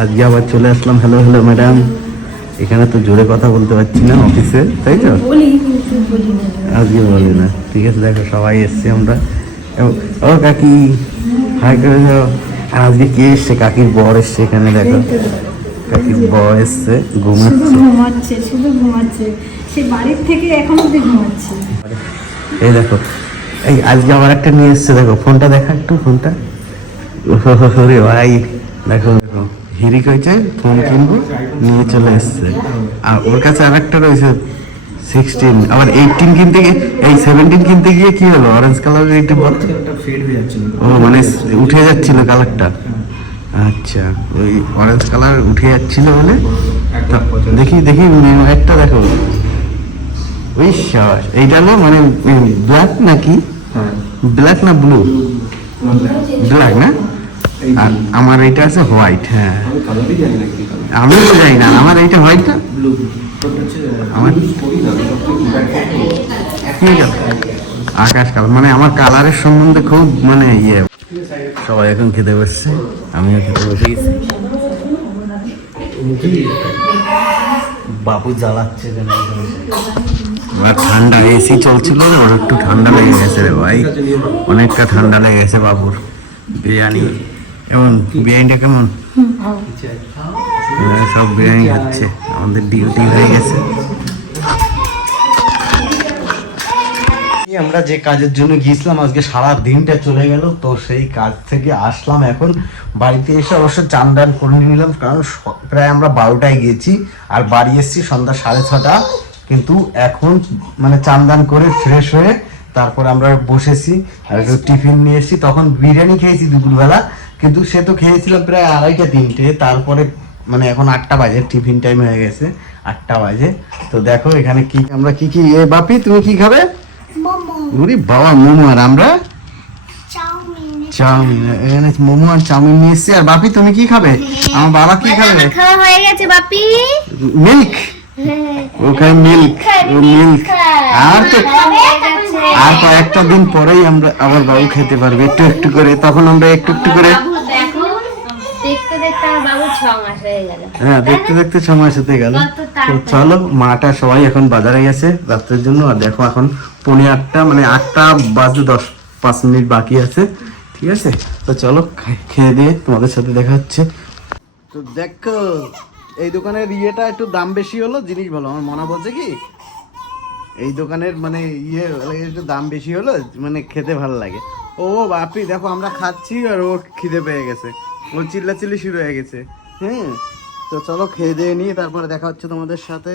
আজকে আবার চলে আসলাম। হ্যালো হ্যালো ম্যাডাম, এখানে তো জোরে কথা বলতে পারছি না অফিসে, তাই তো? আজকে বলি না, ঠিক আছে। দেখো সবাই এসছি আমরা। ও কাকি, হাই করে যাও। আর আজকে কে এসছে? কাকির বর এসছে এখানে, দেখো কাকির বর এসছে। ঘুমাচ্ছে, শুধু ঘুমাচ্ছে, সে বাড়ির থেকে এখন অব্দি ঘুমাচ্ছে। এই দেখো, এই আজকে আবার একটা নিয়ে এসছে, দেখো ফোনটা দেখা একটু, ফোনটা। ওরে ভাই, দেখো দেখো হিরিক হয়েছে, ফোন কিনবো নিয়ে চলে এসছে। আর ওর কাছে আর একটা রয়েছে 16, আবার 18 কিনতে গিয়ে, এই 17 কিনতে গিয়ে কি হলো? অরেঞ্জ কালারের একটু ও মানে উঠে যাচ্ছিল কালারটা। আচ্ছা, ওই অরেঞ্জ কালার উঠে যাচ্ছিল বলে দেখি দেখি একটা দেখো, ওই সাবাস। এইটা না মানে ব্ল্যাক নাকি? ব্ল্যাক না ব্লু? ব্ল্যাক না? আর আমার এইটা আছে হোয়াইট। হ্যাঁ, আমি তো জানি না, আমার এইটা হোয়াইট না আমার ঠিক আছে। আকাশ কালার মানে আমার কালারের সম্বন্ধে খুব মানে ইয়ে। সবাই এখন খেতে বসছে, আমিও খেতে বসে গেছি। বাবু জ্বালাচ্ছে যেন। ঠান্ডা এসি চলছিল, ওর একটু ঠান্ডা লেগে গেছে রে ভাই, অনেকটা ঠান্ডা লেগে গেছে বাবুর। বিরিয়ানি কেমন? বিরিয়ানিটা কেমন? সব বিরিয়ানি হচ্ছে, আমাদের ডিউটি হয়ে গেছে। আমরা যে কাজের জন্য গিয়েছিলাম আজকে সারা দিনটা চলে গেল, তো সেই কাজ থেকে আসলাম এখন বাড়িতে এসে। অবশ্য চান টান করে নিলাম, কারণ প্রায় আমরা 12টায় গিয়েছি আর বাড়ি এসেছি সন্ধ্যা 6:30। কিন্তু এখন মানে চান টান করে ফ্রেশ হয়ে তারপর আমরা বসেছি আর একটু টিফিন নিয়ে এসেছি। তখন বিরিয়ানি খেয়েছি দুপুরবেলা, কিন্তু সে তো খেয়েছিলাম প্রায় 2:30 3টে। তারপরে মানে এখন 8টা বাজে, টিফিন টাইম হয়ে গেছে 8টা বাজে। তো দেখো এখানে কি আমরা কি কি, এ বাপি তুমি কি খাবে? ওরে বাবা, মোমো। আর আমরা চাউমিন। এখানে মোমো আর চাউমিন নিয়ে এসছি। আর বাপি তুমি কি খাবে? আমার বাবা কি খাবে? খাওয়া হয়ে গেছে বাপি। মিল্ক, ওখানে মিল্ক, ও মিল্ক। আর তো আর কয়েকটা দিন পরেই আমরা আবার বাবু খেতে পারবে একটু একটু করে, তখন আমরা একটু একটু করে। হ্যাঁ, দেখতে দেখতে 6 মাস হতে গেল। তো চলো, মাটা সবাই এখন বাজারে গেছে রাত্রের জন্য। আর দেখো এখন 8:45, মানে 8টা বাজে 5 মিনিট বাকি আছে, ঠিক আছে? তো চলো খেয়ে দিয়ে তোমাদের সাথে দেখা হচ্ছে। তো দেখো এই দোকানের ইয়েটা একটু দাম বেশি হলো, জিনিস ভালো। আমার মনে বলছে কি এই দোকানের মানে ইয়ে একটু দাম বেশি হলো, মানে খেতে ভালো লাগে। ও বাপি দেখো আমরা খাচ্ছি আর ও খিদে পেয়ে গেছে, ও চিল্লাচিল্লি শুরু হয়ে গেছে। তো চলো খেয়ে দিয়ে নিয়ে তারপরে দেখা হচ্ছে তোমাদের সাথে।